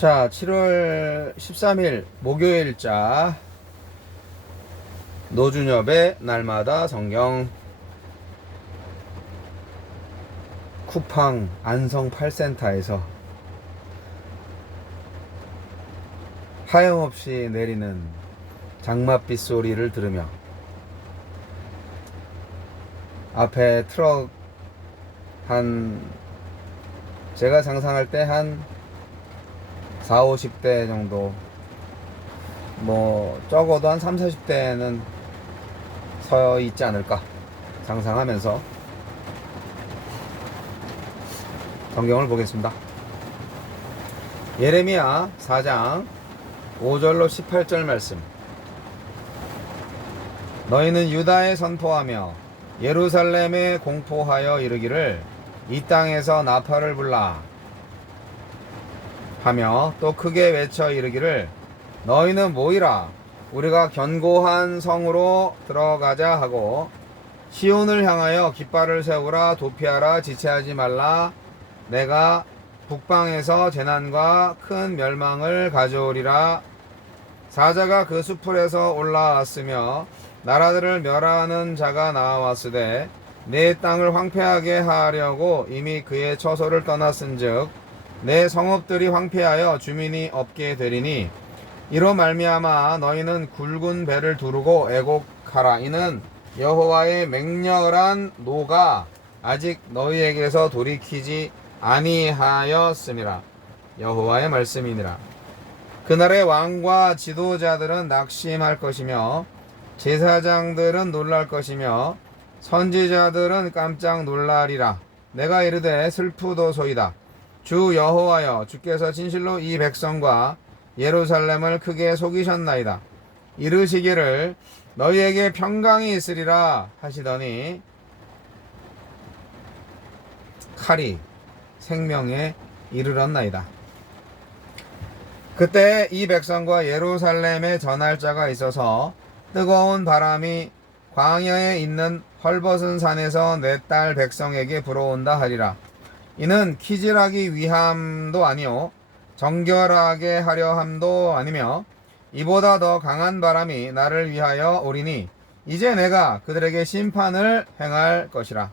자, 7월 13일 목요일자 노준엽의 날마다 성경 쿠팡 안성 8센터에서 하염없이 내리는 장맛비 소리를 들으며 앞에 트럭 제가 상상할 때 한 4, 50대 정도, 적어도 한 3, 40대는 서 있지 않을까 상상하면서 성경을 보겠습니다. 예레미야 4장 5절로 18절 말씀. 너희는 유다에 선포하며 예루살렘에 공포하여 이르기를 이 땅에서 나팔을 불라 하며 또 크게 외쳐 이르기를 너희는 모이라 우리가 견고한 성으로 들어가자 하고 시온을 향하여 깃발을 세우라 도피하라 지체하지 말라 내가 북방에서 재난과 큰 멸망을 가져오리라. 사자가 그 수풀에서 올라왔으며 나라들을 멸하는 자가 나와왔으되 내 땅을 황폐하게 하려고 이미 그의 처소를 떠났은즉 내 성읍들이 황폐하여 주민이 없게 되리니 이로 말미암아 너희는 굵은 배를 두르고 애곡하라. 이는 여호와의 맹렬한 노가 아직 너희에게서 돌이키지 아니하였음이라. 여호와의 말씀이니라. 그날의 왕과 지도자들은 낙심할 것이며 제사장들은 놀랄 것이며 선지자들은 깜짝 놀라리라. 내가 이르되 슬프도소이다. 주 여호와여 주께서 진실로 이 백성과 예루살렘을 크게 속이셨나이다. 이르시기를 너희에게 평강이 있으리라 하시더니 칼이 생명에 이르렀나이다. 그때 이 백성과 예루살렘에 전할 자가 있어서 뜨거운 바람이 광야에 있는 헐벗은 산에서 내 딸 백성에게 불어온다 하리라. 이는 키질하기 위함도 아니요 정결하게 하려 함도 아니며 이보다 더 강한 바람이 나를 위하여 오리니 이제 내가 그들에게 심판을 행할 것이라.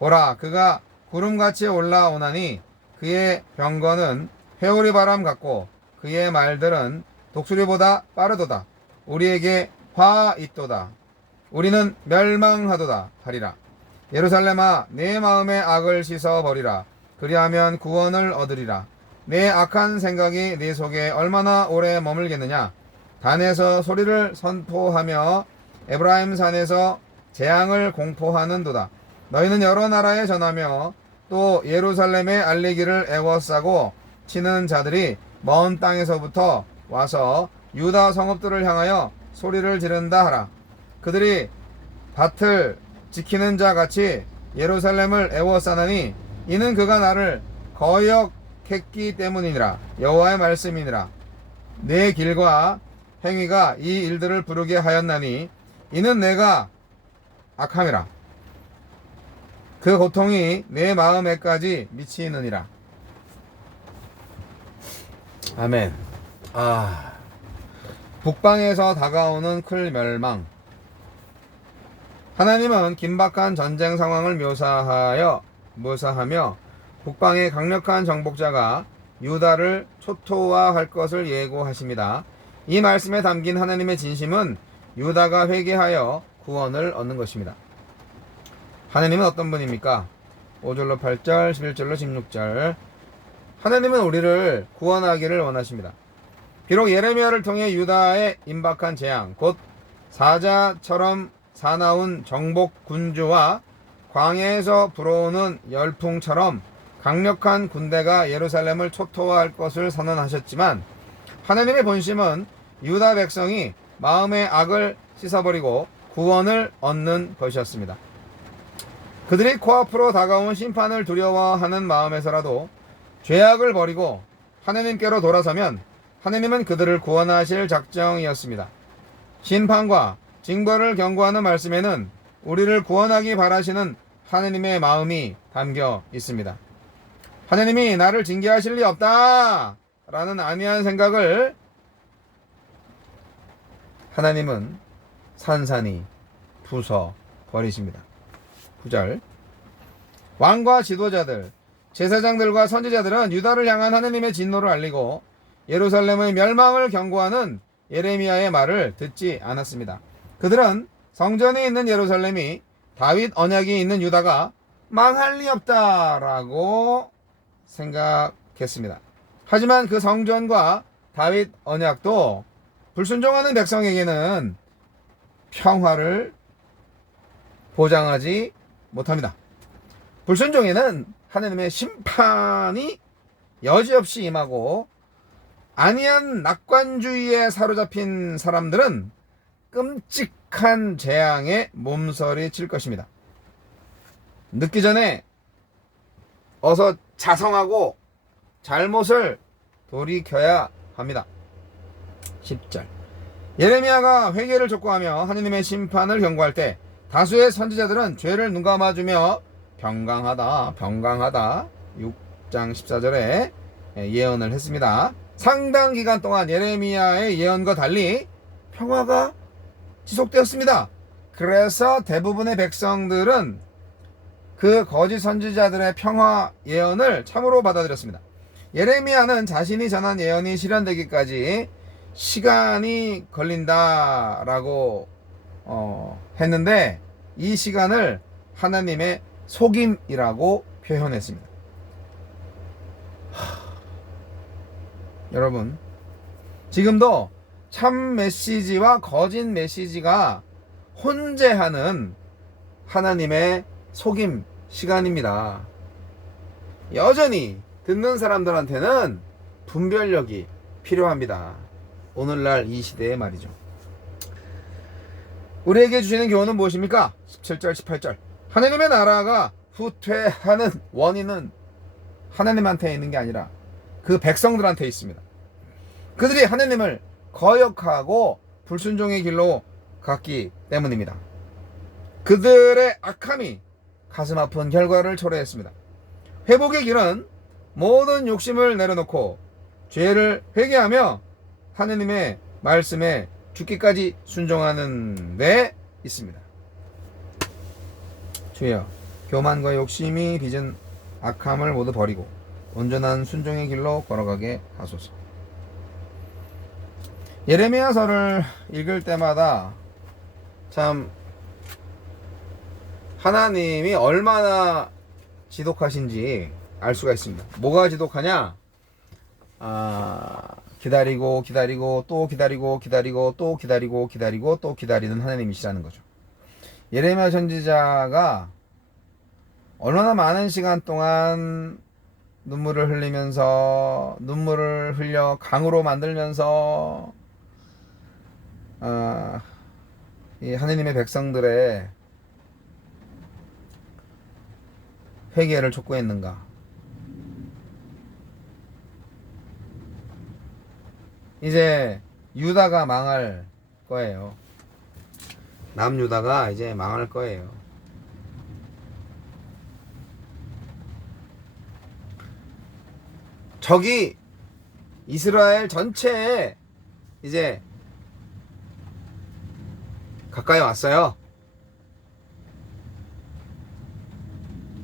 보라 그가 구름같이 올라오나니 그의 병거는 회오리 바람 같고 그의 말들은 독수리보다 빠르도다. 우리에게 화 있도다. 우리는 멸망하도다 하리라. 예루살렘아 내 마음의 악을 씻어버리라. 그리하면 구원을 얻으리라. 내 악한 생각이 네 속에 얼마나 오래 머물겠느냐. 단에서 소리를 선포하며 에브라임 산에서 재앙을 공포하는도다. 너희는 여러 나라에 전하며 또 예루살렘에 알리기를 애워싸고 치는 자들이 먼 땅에서부터 와서 유다 성읍들을 향하여 소리를 지른다 하라. 그들이 밭을 지키는 자 같이 예루살렘을 애워싸나니 이는 그가 나를 거역했기 때문이니라. 여호와의 말씀이니라. 내 길과 행위가 이 일들을 부르게 하였나니 이는 내가 악함이라. 그 고통이 내 마음에까지 미치느니라. 아멘. 북방에서 다가오는 큰 멸망. 하나님은 긴박한 전쟁 상황을 묘사하며 북방의 강력한 정복자가 유다를 초토화할 것을 예고하십니다. 이 말씀에 담긴 하나님의 진심은 유다가 회개하여 구원을 얻는 것입니다. 하나님은 어떤 분입니까? 5절로 8절, 11절로 16절. 하나님은 우리를 구원하기를 원하십니다. 비록 예레미야를 통해 유다의 임박한 재앙, 곧 사자처럼 사나운 정복 군주와 광야에서 불어오는 열풍처럼 강력한 군대가 예루살렘을 초토화할 것을 선언하셨지만 하나님의 본심은 유다 백성이 마음의 악을 씻어버리고 구원을 얻는 것이었습니다. 그들이 코앞으로 다가온 심판을 두려워하는 마음에서라도 죄악을 버리고 하나님께로 돌아서면 하나님은 그들을 구원하실 작정이었습니다. 심판과 징벌을 경고하는 말씀에는 우리를 구원하기 바라시는 하나님의 마음이 담겨 있습니다. 하나님이 나를 징계하실 리 없다 라는 안이한 생각을 하나님은 산산이 부숴 버리십니다. 9절. 왕과 지도자들, 제사장들과 선지자들은 유다를 향한 하나님의 진노를 알리고 예루살렘의 멸망을 경고하는 예레미야의 말을 듣지 않았습니다. 그들은 성전이 있는 예루살렘이 다윗 언약이 있는 유다가 망할 리 없다라고 생각했습니다. 하지만 그 성전과 다윗 언약도 불순종하는 백성에게는 평화를 보장하지 못합니다. 불순종에는 하나님의 심판이 여지없이 임하고 안이한 낙관주의에 사로잡힌 사람들은 끔찍한 재앙에 몸서리칠 것입니다. 늦기 전에 어서 자성하고 잘못을 돌이켜야 합니다. 10절. 예레미야가 회개를 촉구하며 하나님의 심판을 경고할 때 다수의 선지자들은 죄를 눈감아주며 병강하다 6장 14절에 예언을 했습니다. 상당 기간 동안 예레미야의 예언과 달리 평화가 지속되었습니다. 그래서 대부분의 백성들은 그 거짓 선지자들의 평화 예언을 참으로 받아들였습니다. 예레미야는 자신이 전한 예언이 실현되기까지 시간이 걸린다라고 했는데 이 시간을 하나님의 속임이라고 표현했습니다. 여러분, 지금도 참 메시지와 거짓 메시지가 혼재하는 하나님의 속임 시간입니다. 여전히 듣는 사람들한테는 분별력이 필요합니다. 오늘날 이 시대에 말이죠. 우리에게 주시는 교훈은 무엇입니까? 17절 18절. 하나님의 나라가 후퇴하는 원인은 하나님한테 있는 게 아니라 그 백성들한테 있습니다. 그들이 하나님을 거역하고 불순종의 길로 갔기 때문입니다. 그들의 악함이 가슴 아픈 결과를 초래했습니다. 회복의 길은 모든 욕심을 내려놓고 죄를 회개하며 하나님의 말씀에 죽기까지 순종하는 데 있습니다. 주여, 교만과 욕심이 빚은 악함을 모두 버리고 온전한 순종의 길로 걸어가게 하소서. 예레미야서를 읽을 때마다 참 하나님이 얼마나 지독하신지 알 수가 있습니다. 뭐가 지독하냐? 기다리고 또 기다리고 또 기다리고 또 기다리는 하나님이시라는 거죠. 예레미야 선지자가 얼마나 많은 시간 동안 눈물을 흘리면서 눈물을 흘려 강으로 만들면서 이 하느님의 백성들의 회개를 촉구했는가. 이제 유다가 망할 거예요. 남유다가 이제 망할 거예요. 적이 이스라엘 전체에 이제 가까이 왔어요.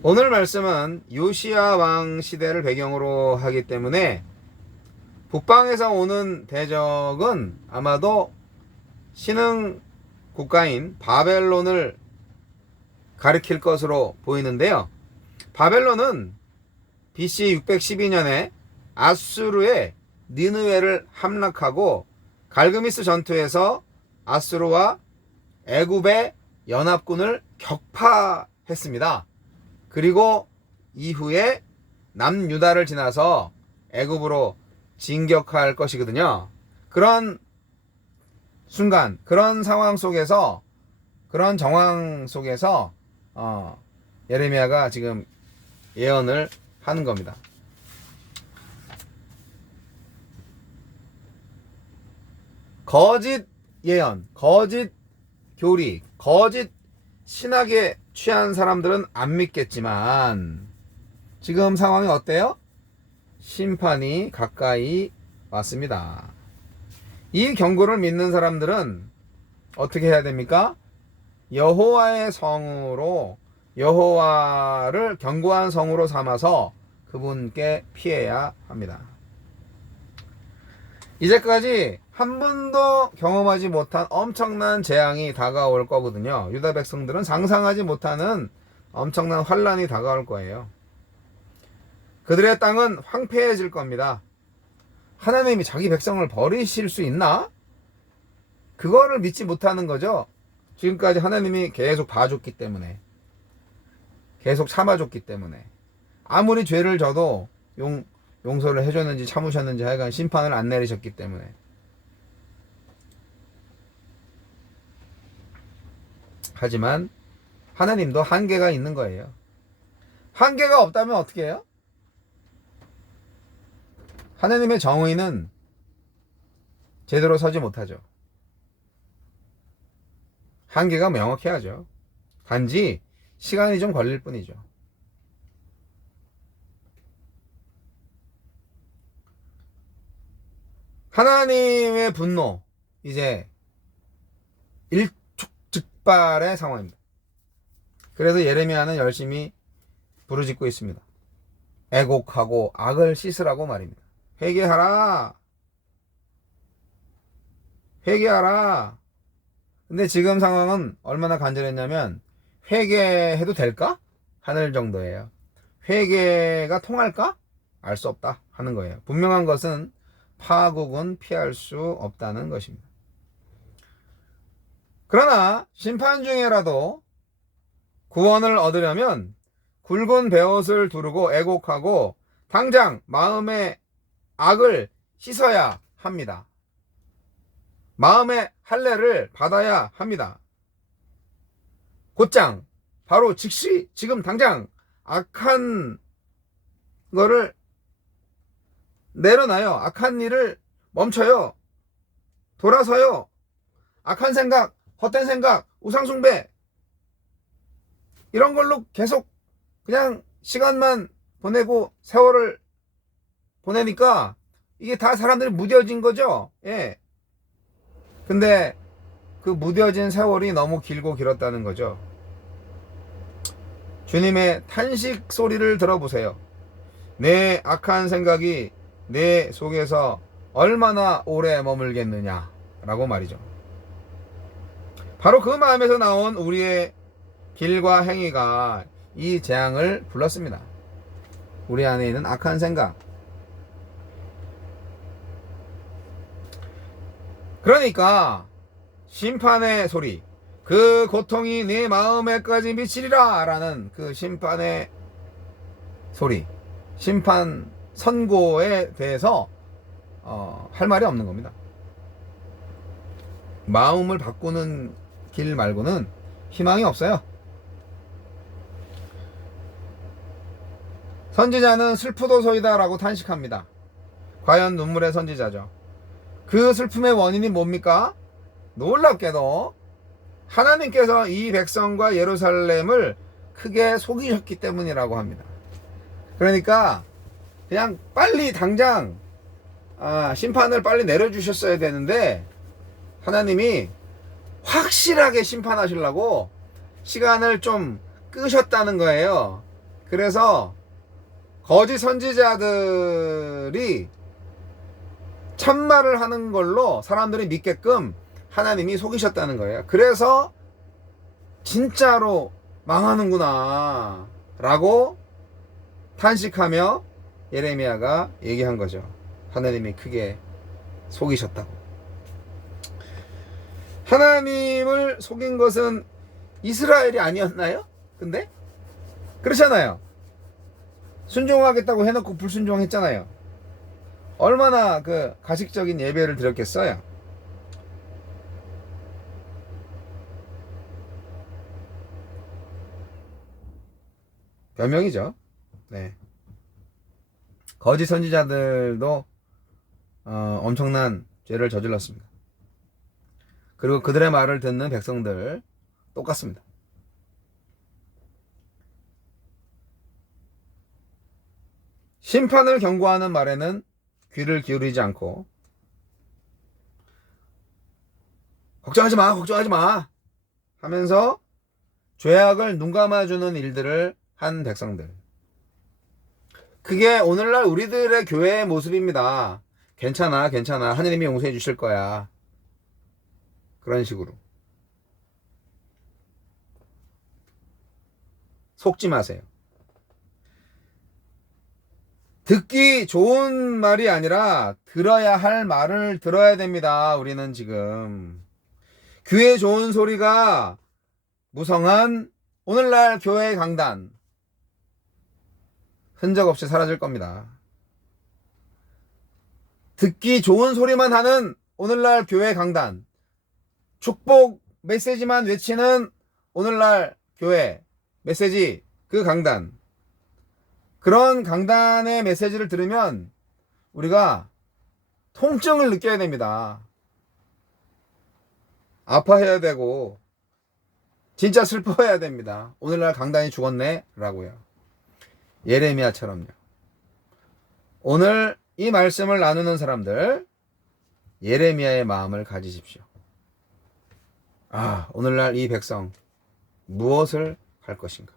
오늘 말씀은 요시야 왕 시대를 배경으로 하기 때문에 북방에서 오는 대적은 아마도 신흥 국가인 바벨론을 가리킬 것으로 보이는데요. 바벨론은 BC 612년에 아수르의 니느웨를 함락하고 갈그미스 전투에서 아수르와 애굽의 연합군을 격파했습니다. 그리고 이후에 남유다를 지나서 애굽으로 진격할 것이거든요. 그런 순간, 그런 상황 속에서, 그런 정황 속에서 예레미야가 지금 예언을 하는 겁니다. 거짓 예언, 거짓 교리, 거짓 신학에 취한 사람들은 안 믿겠지만 지금 상황이 어때요? 심판이 가까이 왔습니다. 이 경고를 믿는 사람들은 어떻게 해야 됩니까? 여호와의 성으로, 여호와를 견고한 성으로 삼아서 그분께 피해야 합니다. 이제까지 한 번도 경험하지 못한 엄청난 재앙이 다가올 거거든요. 유다 백성들은 상상하지 못하는 엄청난 환란이 다가올 거예요. 그들의 땅은 황폐해질 겁니다. 하나님이 자기 백성을 버리실 수 있나? 그거를 믿지 못하는 거죠. 지금까지 하나님이 계속 봐줬기 때문에, 계속 참아줬기 때문에, 아무리 죄를 져도 용서를 해줬는지 참으셨는지 하여간 심판을 안 내리셨기 때문에. 하지만 하나님도 한계가 있는 거예요. 한계가 없다면 어떻게 해요? 하나님의 정의는 제대로 서지 못하죠. 한계가 명확해야죠. 단지 시간이 좀 걸릴 뿐이죠. 하나님의 분노, 이제 일촉즉발의 상황입니다. 그래서 예레미야는 열심히 부르짖고 있습니다. 애곡하고 악을 씻으라고 말입니다. 회개하라. 회개하라. 근데 지금 상황은 얼마나 간절했냐면 회개해도 될까? 하늘 정도예요. 회개가 통할까? 알 수 없다 하는 거예요. 분명한 것은 파국은 피할 수 없다는 것입니다. 그러나 심판 중에라도 구원을 얻으려면 굵은 베옷을 두르고 애곡하고 당장 마음의 악을 씻어야 합니다. 마음의 할례를 받아야 합니다. 곧장, 바로 즉시, 지금 당장 악한 거를 내려놔요. 악한 일을 멈춰요. 돌아서요. 악한 생각, 헛된 생각, 우상숭배, 이런 걸로 계속 그냥 시간만 보내고 세월을 보내니까 이게 다 사람들이 무뎌진 거죠. 예. 근데 그 무뎌진 세월이 너무 길고 길었다는 거죠. 주님의 탄식 소리를 들어보세요. 내 악한 생각이 내 속에서 얼마나 오래 머물겠느냐 라고 말이죠. 바로 그 마음에서 나온 우리의 길과 행위가 이 재앙을 불렀습니다. 우리 안에 있는 악한 생각. 그러니까 심판의 소리, 그 고통이 네 마음에까지 미치리라 라는 그 심판의 소리, 심판 선고에 대해서 할 말이 없는 겁니다. 마음을 바꾸는 길 말고는 희망이 없어요. 선지자는 슬프도소이다 라고 탄식합니다. 과연 눈물의 선지자죠. 그 슬픔의 원인이 뭡니까? 놀랍게도 하나님께서 이 백성과 예루살렘을 크게 속이셨기 때문이라고 합니다. 그러니까 그냥 빨리 당장 심판을 빨리 내려주셨어야 되는데 하나님이 확실하게 심판하시려고 시간을 좀 끄셨다는 거예요. 그래서 거짓 선지자들이 참말을 하는 걸로 사람들이 믿게끔 하나님이 속이셨다는 거예요. 그래서 진짜로 망하는구나 라고 탄식하며 예레미야가 얘기한 거죠. 하나님이 크게 속이셨다고. 하나님을 속인 것은 이스라엘이 아니었나요? 근데 그렇잖아요. 순종하겠다고 해놓고 불순종했잖아요. 얼마나 그 가식적인 예배를 드렸겠어요. 변명이죠. 네. 거짓 선지자들도 엄청난 죄를 저질렀습니다. 그리고 그들의 말을 듣는 백성들 똑같습니다. 심판을 경고하는 말에는 귀를 기울이지 않고 걱정하지 마, 걱정하지 마 하면서 죄악을 눈감아주는 일들을 한 백성들. 그게 오늘날 우리들의 교회의 모습입니다. 괜찮아, 괜찮아. 하느님이 용서해 주실 거야. 그런 식으로. 속지 마세요. 듣기 좋은 말이 아니라 들어야 할 말을 들어야 됩니다. 우리는 지금. 귀에 좋은 소리가 무성한 오늘날 교회 강단. 흔적 없이 사라질 겁니다. 듣기 좋은 소리만 하는 오늘날 교회 강단. 축복 메시지만 외치는 오늘날 교회 메시지, 그 강단. 그런 강단의 메시지를 들으면 우리가 통증을 느껴야 됩니다. 아파해야 되고 진짜 슬퍼해야 됩니다. 오늘날 강단이 죽었네 라고요. 예레미야처럼요. 오늘 이 말씀을 나누는 사람들, 예레미야의 마음을 가지십시오. 오늘날 이 백성 무엇을 할 것인가?